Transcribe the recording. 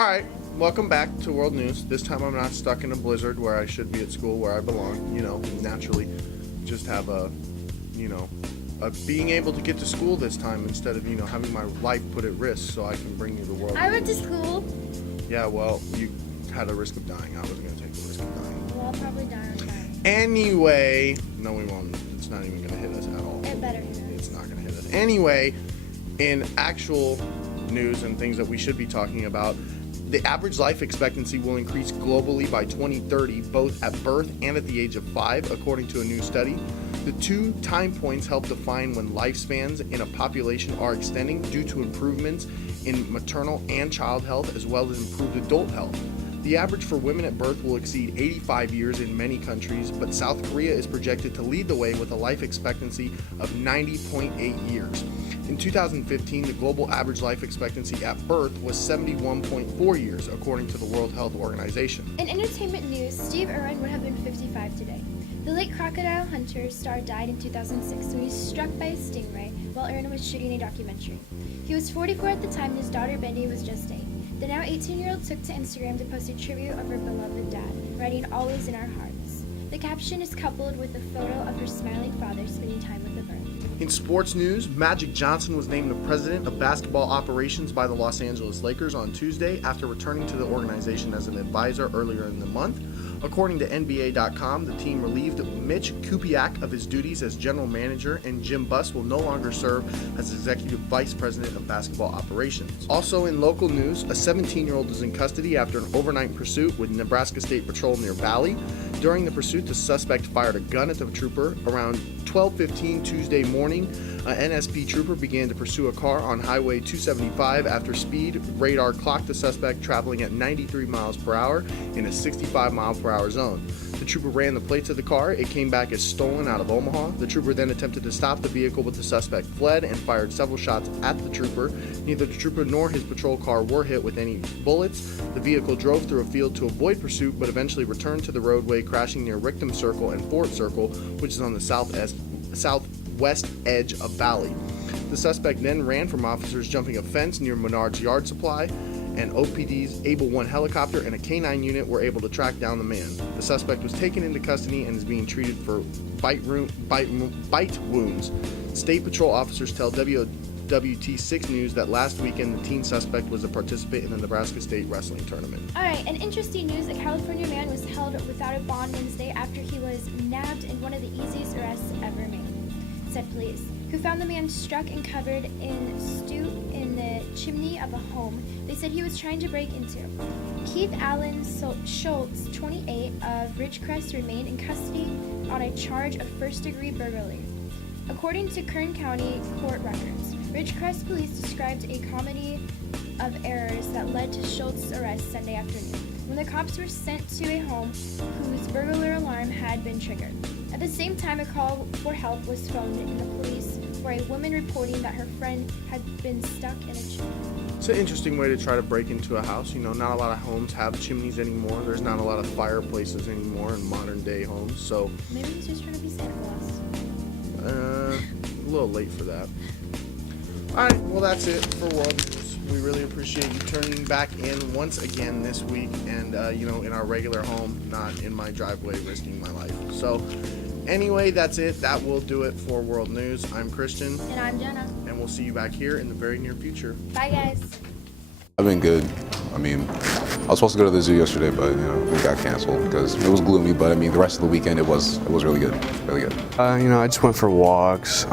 Alright, welcome back to World News. This time I'm not stuck in a blizzard where I should be at school where I belong. Naturally just have being able to get to school this time instead of, having my life put at risk so I can bring you the world. I went to school. Yeah, well, you had a risk of dying. I wasn't going to take the risk of dying. Well, I'll probably die on time. Anyway, no we won't. It's not even going to hit us at all. It better hit us. It's not going to hit us. Anyway, in actual news and things that we should be talking about, the average life expectancy will increase globally by 2030, both at birth and at the age of 5, according to a new study. The two time points help define when lifespans in a population are extending due to improvements in maternal and child health, as well as improved adult health. The average for women at birth will exceed 85 years in many countries, but South Korea is projected to lead the way with a life expectancy of 90.8 years. In 2015, the global average life expectancy at birth was 71.4 years, according to the World Health Organization. In entertainment news, Steve Irwin would have been 55 today. The late crocodile hunter star died in 2006 when he was struck by a stingray while Irwin was shooting a documentary. He was 44 at the time and his daughter Bendy was just 8. The now 18-year-old took to Instagram to post a tribute of her beloved dad, writing "Always in our hearts." The caption is coupled with a photo of her smiling father spending time with the bird. In sports news, Magic Johnson was named the president of basketball operations by the Los Angeles Lakers on Tuesday after returning to the organization as an advisor earlier in the month. According to NBA.com, the team relieved Mitch Kupiak of his duties as general manager, and Jim Buss will no longer serve as executive vice president of basketball operations. Also in local news, a 17-year-old is in custody after an overnight pursuit with Nebraska State Patrol near Valley. During the pursuit, the suspect fired a gun at the trooper. Around 12:15 Tuesday morning, an NSP trooper began to pursue a car on Highway 275 after speed radar clocked the suspect traveling at 93 miles per hour in a 65 mile per hour zone. The trooper ran the plates of the car. It came back as stolen out of Omaha. The trooper then attempted to stop the vehicle, but the suspect fled and fired several shots at the trooper. Neither the trooper nor his patrol car were hit with any bullets. The vehicle drove through a field to avoid pursuit, but eventually returned to the roadway, crashing near Richtham Circle and Fort Circle, which is on the southwest edge of Valley. The suspect then ran from officers, jumping a fence near Menard's Yard Supply, and OPD's Able 1 helicopter and a K-9 unit were able to track down the man. The suspect was taken into custody and is being treated for bite wounds. State Patrol officers tell WT6 News that last weekend the teen suspect was a participant in the Nebraska State Wrestling Tournament. Alright, in interesting news, a California man was held without a bond Wednesday after he was nabbed in one of the easiest arrests ever made, said police, who found the man struck and covered in stew in the chimney of a home they said he was trying to break into. Keith Allen Schultz, 28, of Ridgecrest, remained in custody on a charge of first-degree burglary. According to Kern County court records, Ridgecrest police described a comedy of errors that led to Schultz's arrest Sunday afternoon, when the cops were sent to a home whose burglar alarm had been triggered. At the same time, a call for help was phoned in the police for a woman reporting that her friend had been stuck in a chimney. It's an interesting way to try to break into a house. Not a lot of homes have chimneys anymore. There's not a lot of fireplaces anymore in modern day homes, so Maybe he's just trying to be Santa Claus. a little late for that. Alright, well that's it for World News. We really appreciate you turning back in once again this week and, in our regular home, not in my driveway risking my life. So, anyway, that's it. That will do it for World News. I'm Christian. And I'm Jenna. And we'll see you back here in the very near future. Bye, guys. I've been good. I was supposed to go to the zoo yesterday, but we got canceled because it was gloomy. But the rest of the weekend it was really good, really good. I just went for walks.